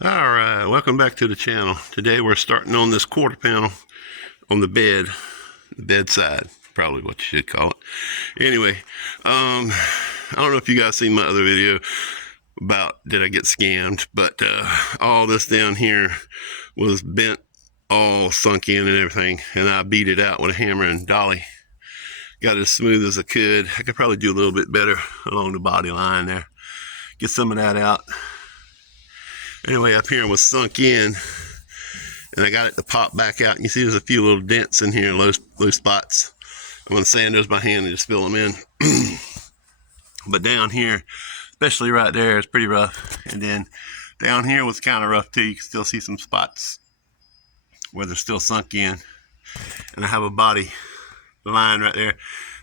Alright, welcome back to the channel. Today we're starting on this quarter panel on the bedside, probably what you should call it. Anyway, I don't know if you guys seen my other video about did I get scammed, but all this down here was bent, all sunk in and everything, and I beat it out with a hammer and dolly. Got it as smooth as I could. I could probably do a little bit better along the body line there. Get some of that out. Anyway, up here was sunk in, and I got it to pop back out. And you see there's a few little dents in here, low spots. I'm going to sand those by hand and just fill them in. But down here, especially right there, it's pretty rough. And then down here was kind of rough too. You can still see some spots where they're still sunk in. And I have a body line right there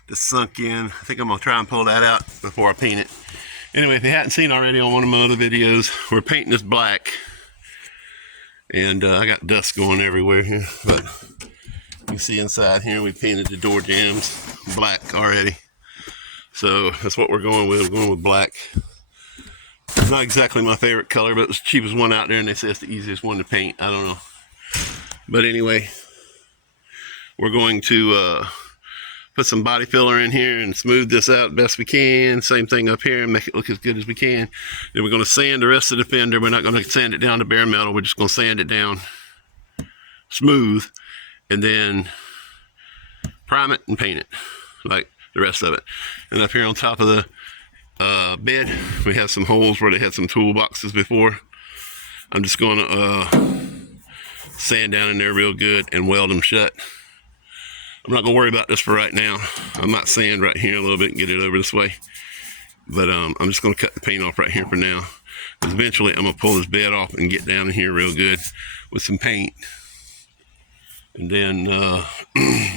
that's sunk in. I think I'm going to try and pull that out before I paint it. Anyway, if you hadn't seen already on one of my other videos, we're painting this black. And I got dust going everywhere here. But you can see inside here, we painted the door jambs black already. So that's what we're going with. We're going with black. It's not exactly my favorite color, but it's the cheapest one out there, and they say it's the easiest one to paint. I don't know. But anyway, we're going to put some body filler in here and smooth this out best we can. Same thing up here and make it look as good as we can. Then we're going to sand the rest of the fender. We're not going to sand it down to bare metal. We're just going to sand it down smooth and then prime it and paint it like the rest of it. And up here on top of the bed, we have some holes where they had some toolboxes before. I'm just going to sand down in there real good and weld them shut. I'm not going to worry about this for right now. I might sand right here a little bit and get it over this way. But I'm just going to cut the paint off right here for now. Because eventually I'm going to pull this bed off and get down in here real good with some paint. And then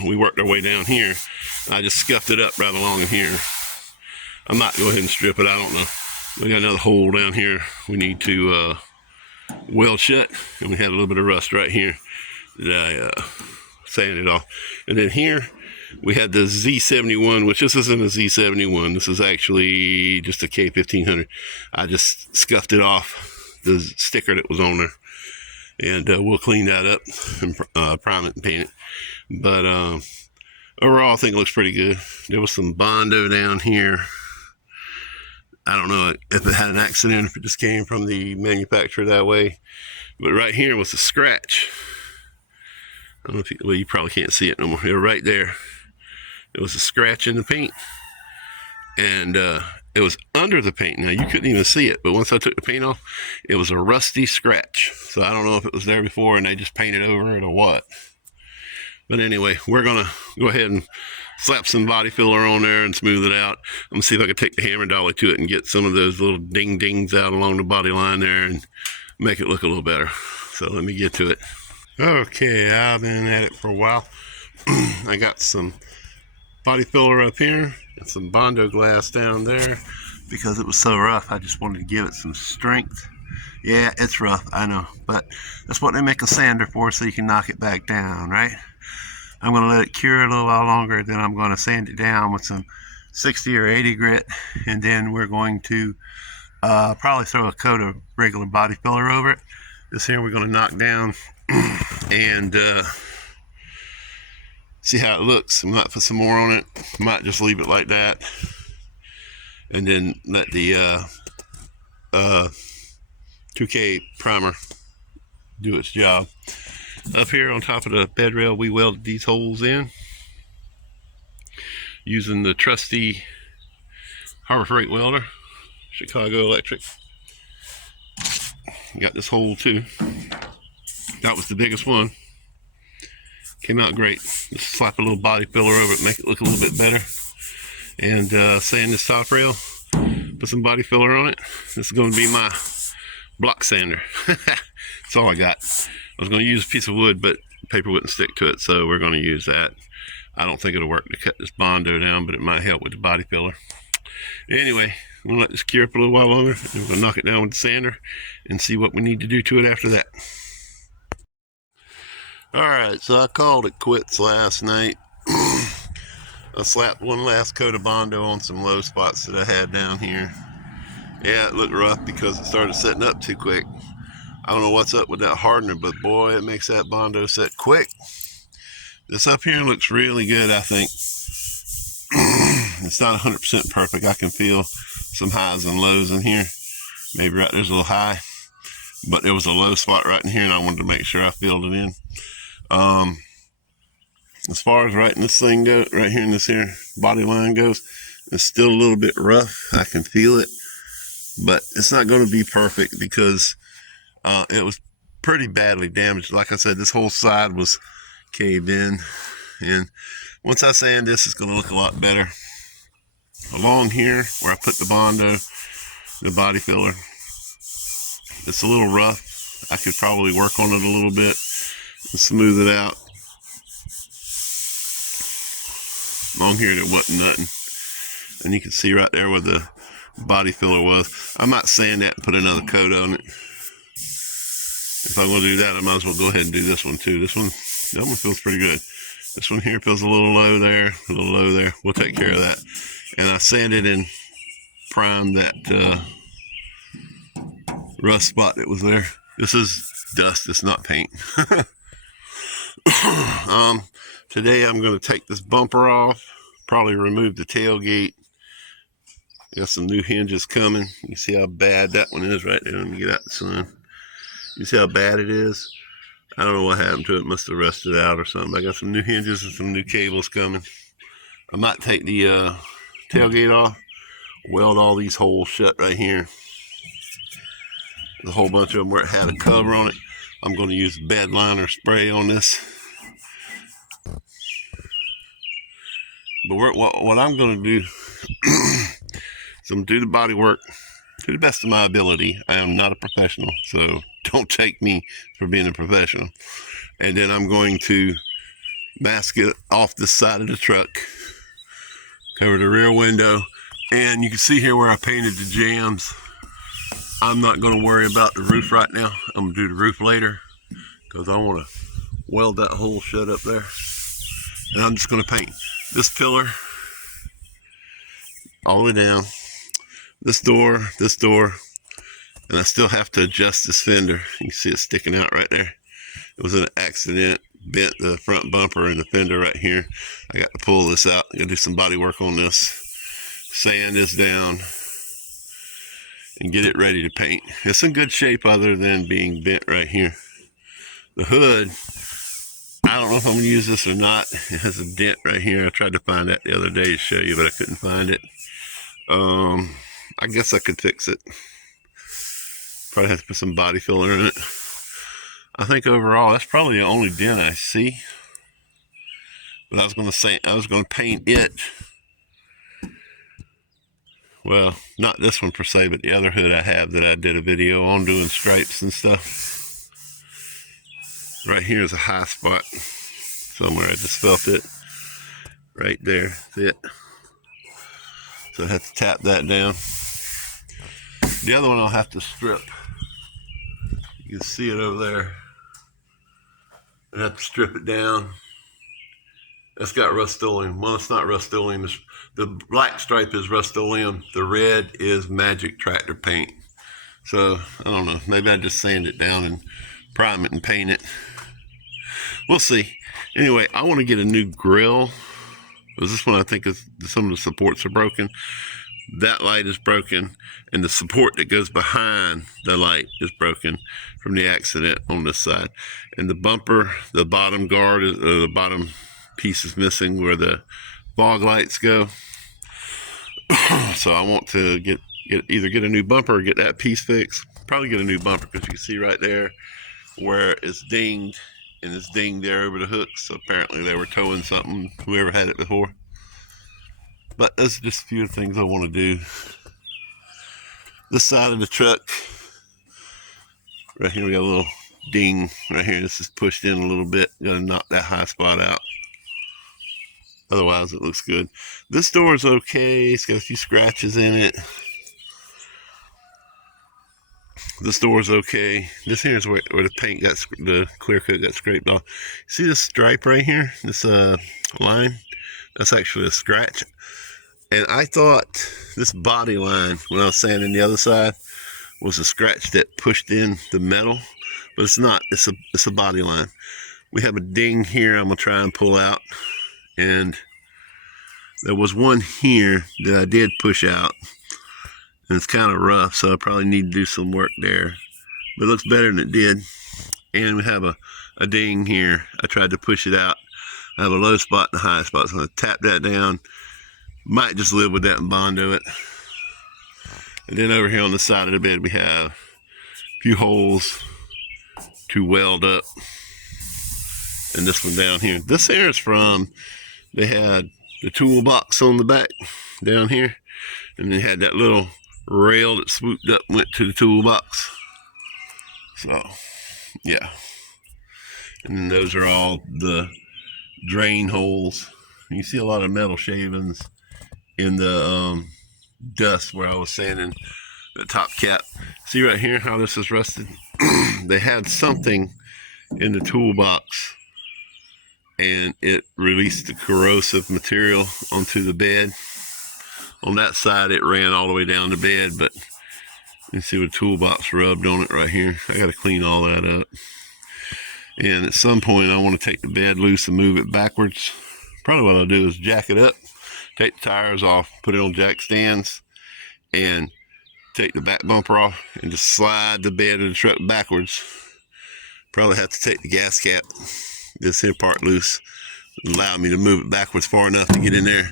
we worked our way down here. I just scuffed it up right along in here. I might go ahead and strip it. I don't know. We got another hole down here we need to weld shut. And we had a little bit of rust right here that I sanded off. And then here we had the Z71, which this isn't a Z71. This is actually just a K1500. I just scuffed it off, the sticker that was on there. And we'll clean that up and prime it and paint it. But overall, I think it looks pretty good. There was some Bondo down here. I don't know if it had an accident, if it just came from the manufacturer that way. But right here was a scratch. I don't know if you probably can't see it no more. Right there. It was a scratch in the paint. And it was under the paint. Now, you couldn't even see it. But once I took the paint off, it was a rusty scratch. So I don't know if it was there before and they just painted over it or what. But anyway, we're going to go ahead and slap some body filler on there and smooth it out. I'm going to see if I can take the hammer dolly to it and get some of those little ding-dings out along the body line there and make it look a little better. So let me get to it. Okay, I've been at it for a while. I got some body filler up here and some Bondo glass down there. Because it was so rough, I just wanted to give it some strength. Yeah, it's rough, I know, but that's what they make a sander for, so you can knock it back down, right? I'm going to let it cure a little while longer, then I'm going to sand it down with some 60 or 80 grit, and then we're going to probably throw a coat of regular body filler over it. This here we're going to knock down and see how it looks. I might put some more on it, might just leave it like that, and then let the 2K primer do its job. Up here on top of the bed rail, we welded these holes in using the trusty Harbor Freight welder, Chicago Electric. Got this hole too. That was the biggest one. Came out great. Just slap a little body filler over it, make it look a little bit better. And sand this top rail, put some body filler on it. This is going to be my block sander. That's all I got. I was going to use a piece of wood, but paper wouldn't stick to it, so we're going to use that. I don't think it'll work to cut this Bondo down, but it might help with the body filler. Anyway, I'm going to let this cure up a little while longer, and we're going to knock it down with the sander and see what we need to do to it after that. Alright, so I called it quits last night. I slapped one last coat of Bondo on some low spots that I had down here. Yeah, it looked rough because it started setting up too quick. I don't know what's up with that hardener, but boy, it makes that Bondo set quick. This up here looks really good, I think. It's not 100% perfect. I can feel some highs and lows in here. Maybe right there's a little high, but there was a low spot right in here, and I wanted to make sure I filled it in. As far as writing this thing go, right here in this here body line goes, it's still a little bit rough. I can feel it, but it's not going to be perfect because it was pretty badly damaged. Like I said, this whole side was caved in, and once I sand this, it's going to look a lot better. Along here where I put the Bondo, the body filler, it's a little rough. I could probably work on it a little bit and smooth it out. Along here there wasn't nothing, and you can see right there where the body filler was. I might sand that and put another coat on it. If I'm going to do that, I might as well go ahead and do this one too. That one feels pretty good. This one here feels a little low there, a little low there. We'll take care of that. And I sanded and primed that rust spot that was there. This is dust, it's not paint. Today I'm going to take this bumper off, probably remove the tailgate. Got some new hinges coming. You see how bad that one is right there. Let me get out the sun. You see how bad it is? I don't know what happened to it. Must have rusted out or something. I got some new hinges and some new cables coming. I might take the tailgate off, weld all these holes shut right here. There's a whole bunch of them where it had a cover on it. I'm going to use bed liner spray on this. But what I'm going to do is I'm going to do the body work to the best of my ability. I am not a professional, so don't take me for being a professional. And then I'm going to mask it off the side of the truck, cover the rear window, and you can see here where I painted the jambs. I'm not going to worry about the roof right now. I'm going to do the roof later because I want to weld that hole shut up there. And I'm just going to paint this pillar all the way down, this door, and I still have to adjust this fender. You can see it sticking out right there. It was an accident, bent the front bumper and the fender right here. I got to pull this out. I got to do some body work on this, sand this down, and get it ready to paint. It's in good shape other than being bent right here. The hood, I don't know if I'm going to use this or not. It has a dent right here. I tried to find that the other day to show you, but I couldn't find it. I guess I could fix it. Probably have to put some body filler in it. I think overall that's probably the only dent I see. But I was going to paint it. Well, not this one per se, but the other hood I have that I did a video on doing stripes and stuff. Right here is a high spot somewhere. I just felt it right there. See it? So I have to tap that down. The other one I'll have to strip. You can see it over there. I have to strip it down. That's got Rust-Oleum. Well, it's not Rust-Oleum. The black stripe is Rust-Oleum. The red is Magic Tractor paint. So, I don't know. Maybe I just sand it down and prime it and paint it. We'll see. Anyway, I want to get a new grill. Because this one I think is some of the supports are broken. That light is broken, and the support that goes behind the light is broken from the accident on this side. And the bumper, the bottom guard, the bottom piece is missing where the fog lights go. So I want to either get a new bumper or get that piece fixed. Probably get a new bumper because you can see right there where it's dinged, and it's dinged there over the hooks. So apparently they were towing something, whoever had it before. But those are just a few things I want to do. This side of the truck, right here we got a little ding right here. This is pushed in a little bit. Got to knock that high spot out. Otherwise it looks good. This door is okay. It's got a few scratches in it. This door is okay. This here is where the paint got, the clear coat got scraped off. See this stripe right here? This line? That's actually a scratch. And I thought this body line, when I was sanding the other side, was a scratch that pushed in the metal. but it's not. It's a body line. We have a ding here I'm gonna try and pull out, and there was one here that I did push out, and it's kind of rough, so I probably need to do some work there, but it looks better than it did. And we have a ding here. I tried to push it out. I have a low spot and a high spot, so I'm going to tap that down. Might just live with that and Bondo it. And then over here on the side of the bed we have a few holes to weld up, and this one down here. This here is from, they had the toolbox on the back down here, and they had that little rail that swooped up and went to the toolbox. So yeah, and then those are all the drain holes. You see a lot of metal shavings in the dust where I was sanding the top cap. See right here how this is rusted? They had something in the toolbox and it released the corrosive material onto the bed. On that side it ran all the way down the bed, but you see what toolbox rubbed on it right here. I got to clean all that up. And at some point I want to take the bed loose and move it backwards. Probably what I'll do is jack it up, take the tires off, put it on jack stands, and take the back bumper off and just slide the bed of the truck backwards. Probably have to take the gas cap, this here part loose, allow me to move it backwards far enough to get in there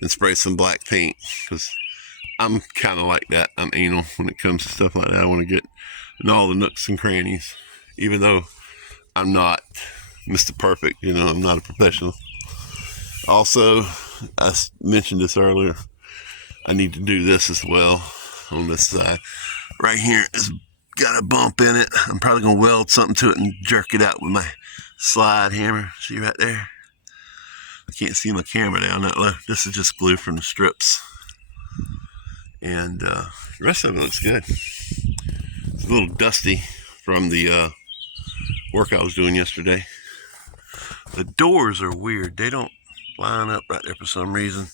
and spray some black paint, because I'm kind of like that. I'm anal when it comes to stuff like that. I want to get in all the nooks and crannies, even though I'm not Mr. Perfect, you know, I'm not a professional. Also, I mentioned this earlier, I need to do this as well on this side. Right here, it's got a bump in it. I'm probably going to weld something to it and jerk it out with my slide hammer. See right there? I can't see my camera down that low. This is just glue from the strips. And the rest of it looks good. It's a little dusty from the work I was doing yesterday. The doors are weird. They don't line up right there for some reason.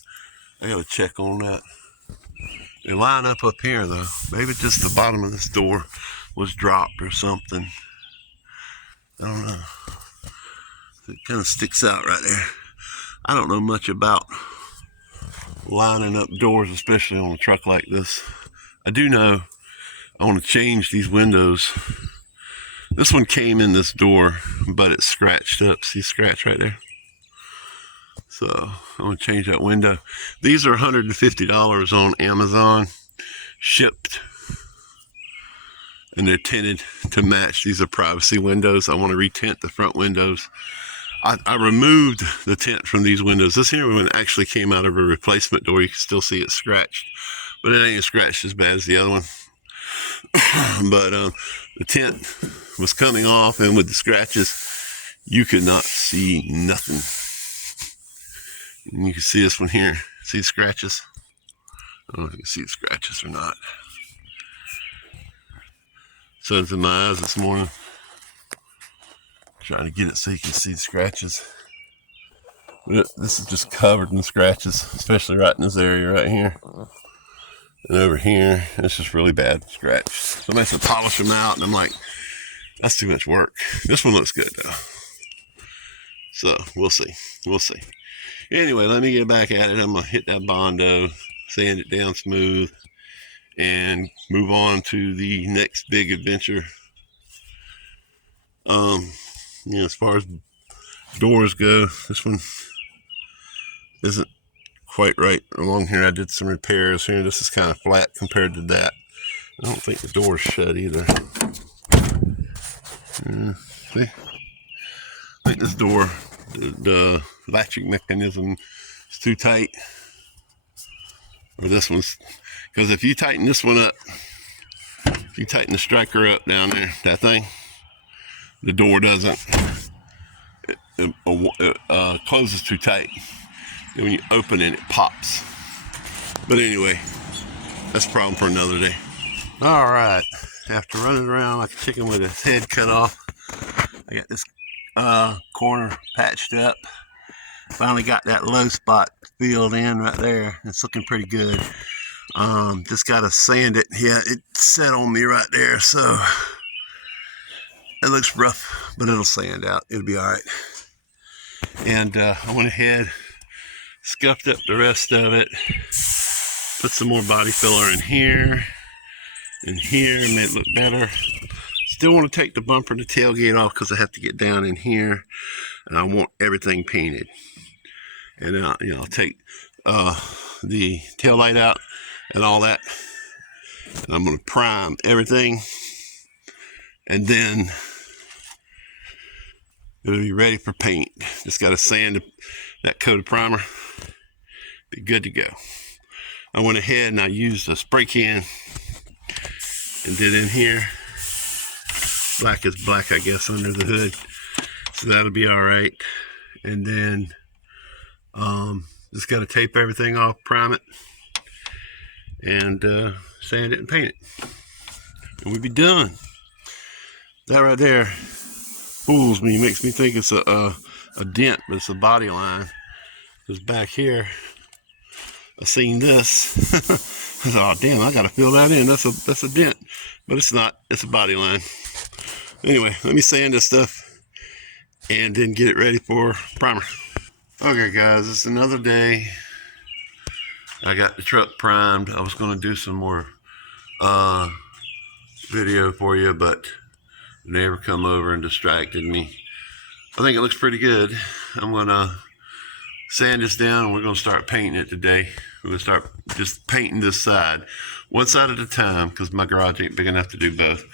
I gotta check on that. They line up here though. Maybe just the bottom of this door was dropped or something. I don't know. It kind of sticks out right there. I don't know much about lining up doors, especially on a truck like this. I do know I want to change these windows. This one came in this door, but it's scratched up. See, scratch right there? So I'm going to change that window. These are $150 on Amazon, shipped, and they're tinted to match. These are privacy windows. I want to retint the front windows. I removed the tint from these windows. This here one actually came out of a replacement door. You can still see it scratched, but it ain't scratched as bad as the other one. But the tint was coming off, and with the scratches, you could not see nothing. And you can see this one here. See the scratches? I don't know if you can see the scratches or not. Sun's in my eyes this morning. Trying to get it so you can see the scratches. But this is just covered in scratches, especially right in this area right here. And over here, it's just really bad scratch. So I have to polish them out, and I'm like, that's too much work. This one looks good though. So we'll see. We'll see. Anyway, let me get back at it. I'm gonna hit that Bondo, sand it down smooth, and move on to the next big adventure. You know, as far as doors go, this one isn't quite right along here. I did some repairs here. This is kind of flat compared to that. I don't think the door's shut either. See? I think this door, the latching mechanism is too tight. Or this one's, because if you tighten this one up, if you tighten the striker up down there, that thing, the door doesn't, it closes too tight. And when you open it, it pops. But anyway, that's a problem for another day. All right, after running around like a chicken with its head cut off, I got this corner patched up. Finally got that low spot filled in right there. It's looking pretty good. Just gotta sand it. Yeah, it set on me right there, so It looks rough, but it'll sand out. It'll be all right. And I went ahead, scuffed up the rest of it, put some more body filler in here, made it look better. Still want to take the bumper and the tailgate off because I have to get down in here, and I want everything painted. And then I'll take the tail light out and all that, and I'm going to prime everything, and then it'll be ready for paint. Just got to sand that coat of primer, be good to go. I went ahead and I used a spray can and did in here. Black is black, I guess, under the hood, so that'll be all right. And then just got to tape everything off, prime it, and sand it and paint it, and we'll be done. That right there fools me, makes me think it's a dent, but it's a body line. Because back here, I seen this. I thought, oh damn, I gotta fill that in. That's a dent, but it's not. It's a body line. Anyway, let me sand this stuff and then get it ready for primer. Okay, guys, it's another day. I got the truck primed. I was gonna do some more video for you, but the neighbor come over and distracted me. I think it looks pretty good. I'm gonna sand this down and we're gonna start painting it today. We're gonna start just painting this side, one side at a time, because my garage ain't big enough to do both.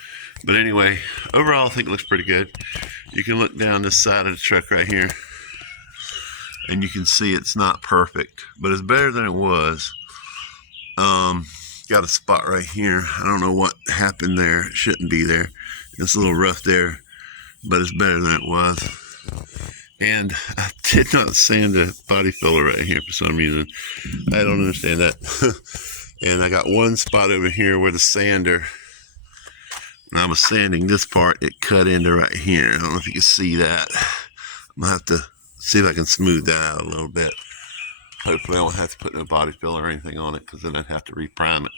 But anyway, overall I think it looks pretty good. You can look down this side of the truck right here and you can see it's not perfect, but it's better than it was. Got a spot right here. I don't know what happened there. It shouldn't be there. It's a little rough there, but it's better than it was. And I did not sand the body filler right here for some reason. I don't understand that. And I got one spot over here where the sander, when I was sanding this part, it cut into right here. I don't know if you can see that. I'm gonna have to see if I can smooth that out a little bit. Hopefully I won't have to put no body filler or anything on it, because then I'd have to reprime it.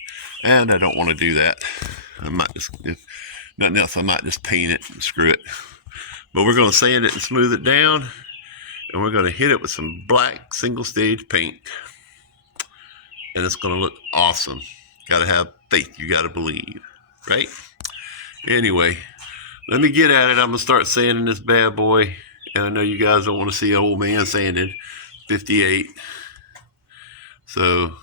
And I don't want to do that. I might just, if nothing else, I might just paint it and screw it. But we're going to sand it and smooth it down, and we're going to hit it with some black single stage paint. And it's going to look awesome. Got to have faith. You got to believe, right? Anyway, let me get at it. I'm going to start sanding this bad boy. And I know you guys don't want to see an old man sanded 58. So,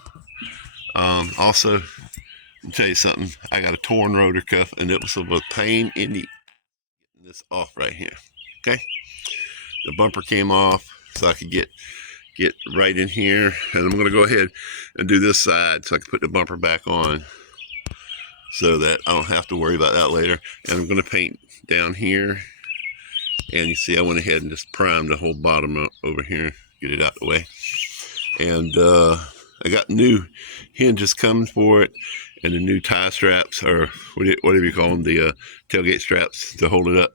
also, I'll tell you something. I got a torn rotor cuff, and it was a pain in the getting this off right here. Okay, the bumper came off, so I could get right in here, and I'm going to go ahead and do this side so I can put the bumper back on, so that I don't have to worry about that later. And I'm going to paint down here, and you see I went ahead and just primed the whole bottom up over here, get it out the way. And I got new hinges coming for it, and the new tie straps, or whatever you call them, the tailgate straps to hold it up.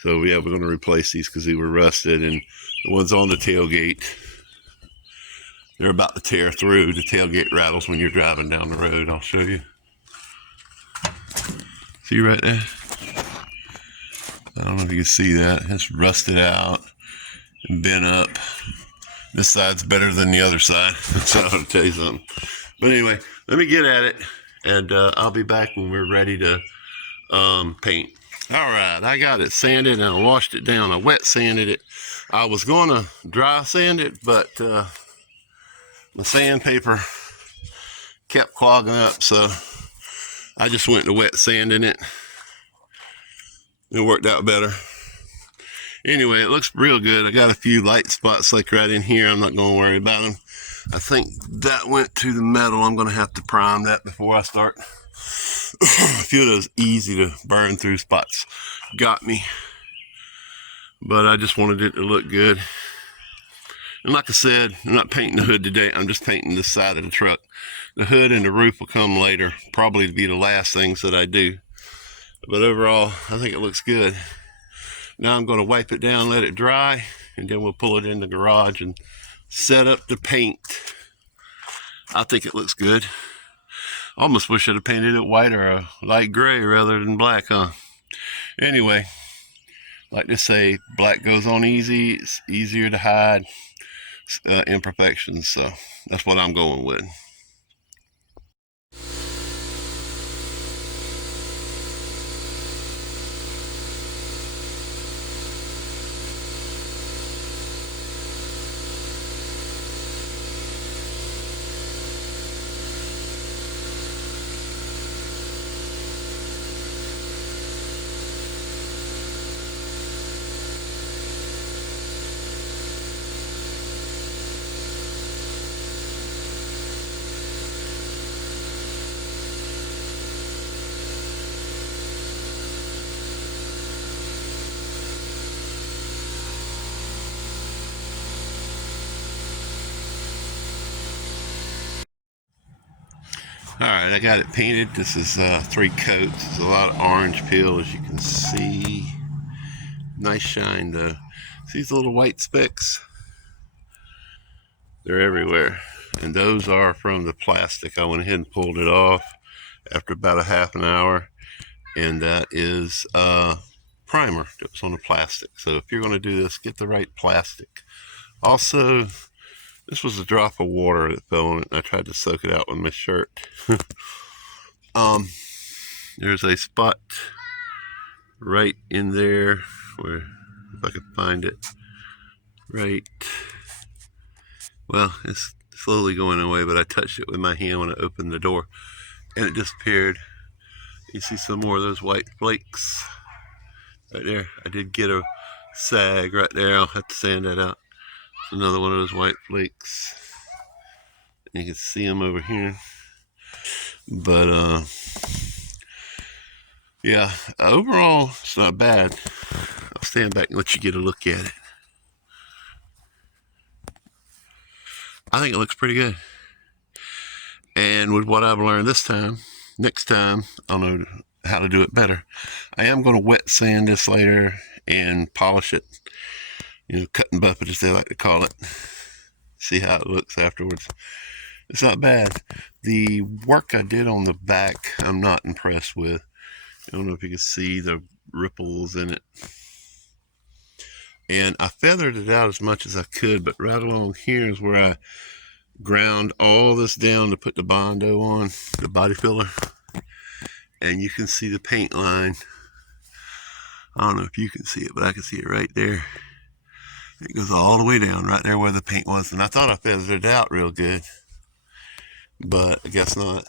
So yeah, we're going to replace these because they were rusted, and the ones on the tailgate, they're about to tear through. The tailgate rattles when you're driving down the road. I'll show you. See right there? I don't know if you can see that. It's rusted out and bent up. This side's better than the other side, so I'll tell you something. But anyway, let me get at it, and I'll be back when we're ready to paint. All right, I got it sanded and I washed it down. I wet sanded it. I was going to dry sand it, but the sandpaper kept clogging up, so I just went to wet sanding it. It worked out better. Anyway, it looks real good. I got a few light spots like right in here. I'm not going to worry about them. I think that went to the metal. I'm going to have to prime that before I start. A few of those easy to burn through spots got me, but I just wanted it to look good. And like I said, I'm not painting the hood today. I'm just painting this side of the truck. The hood and the roof will come later, probably be the last things that I do. But overall, I think it looks good. Now I'm going to wipe it down, let it dry, and then we'll pull it in the garage and set up the paint. I think it looks good. Almost wish I'd have painted it white or a light gray rather than black, huh? Anyway, like to say, black goes on easy. It's easier to hide imperfections, so that's what I'm going with. Alright, I got it painted. This is 3 coats. There's a lot of orange peel, as you can see. Nice shine though. See these little white specks? They're everywhere. And those are from the plastic. I went ahead and pulled it off after about a half an hour. And that is primer that was on the plastic. So if you're going to do this, get the right plastic. Also, this was a drop of water that fell on it, and I tried to soak it out with my shirt. There's a spot right in there where, if I can find it, right, well, it's slowly going away, but I touched it with my hand when I opened the door, and it disappeared. You see some more of those white flakes right there. I did get a sag right there. I'll have to sand that out. Another one of those white flakes. You can see them over here. But yeah, overall it's not bad. I'll stand back and let you get a look at it. I think it looks pretty good. And with what I've learned this time, next time I'll know how to do it better. I am going to wet sand this later and polish it. You know, cut and buff it, as they like to call it. See how it looks afterwards. It's not bad. The work I did on the back, I'm not impressed with. I don't know if you can see the ripples in it. And I feathered it out as much as I could, but right along here is where I ground all this down to put the Bondo on, the body filler. And you can see the paint line. I don't know if you can see it, but I can see it right there. It goes all the way down right there where the paint was. And I thought I feathered it out real good, but I guess not.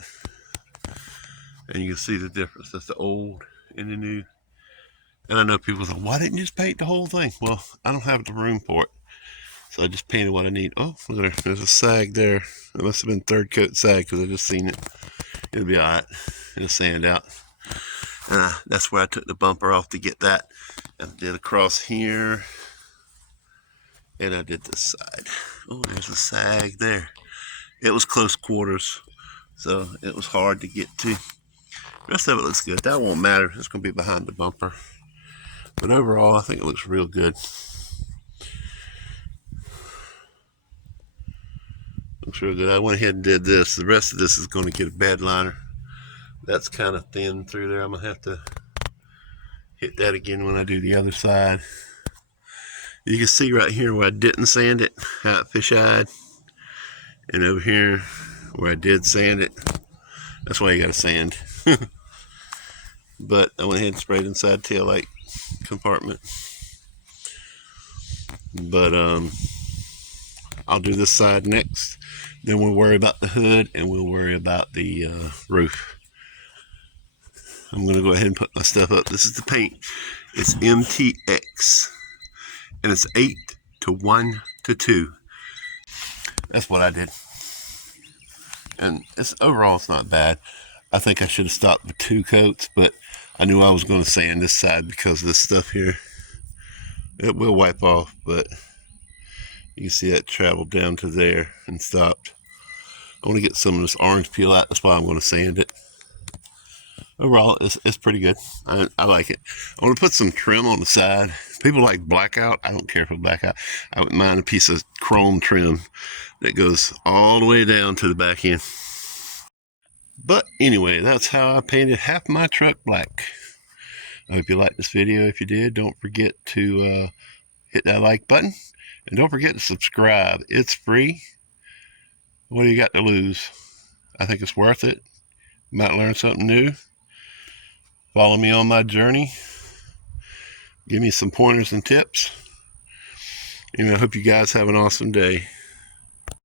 And you can see the difference. That's the old and the new. And I know people say, why didn't you just paint the whole thing? Well, I don't have the room for it. So I just painted what I need. Oh, look at there. There's a sag there. It must have been 3rd coat sag because I just seen it. It'll be all right. It'll sand out. And that's where I took the bumper off to get that. And I did across here. And I did this side. Oh, there's a sag there. It was close quarters, so it was hard to get to. The rest of it looks good. That won't matter. It's going to be behind the bumper. But overall, I think it looks real good. Looks real good. I went ahead and did this. The rest of this is going to get a bed liner. That's kind of thin through there. I'm going to have to hit that again when I do the other side. You can see right here where I didn't sand it, how it fish-eyed. And over here where I did sand it, that's why you got to sand. But I went ahead and sprayed inside tail light compartment. But I'll do this side next. Then we'll worry about the hood and we'll worry about the roof. I'm going to go ahead and put my stuff up. This is the paint. It's MTX. And it's 8:1:2. That's what I did. And overall, it's not bad. I think I should have stopped with 2 coats, but I knew I was going to sand this side because of this stuff here. It will wipe off, but you can see that traveled down to there and stopped. I want to get some of this orange peel out. That's why I'm going to sand it. Overall, it's pretty good. I like it. I want to put some trim on the side. People like blackout. I don't care for blackout. I wouldn't mind a piece of chrome trim that goes all the way down to the back end. But anyway, that's how I painted half my truck black. I hope you liked this video. If you did, don't forget to hit that like button. And don't forget to subscribe. It's free. What do you got to lose? I think it's worth it. You might learn something new. Follow me on my journey. Give me some pointers and tips. And I hope you guys have an awesome day.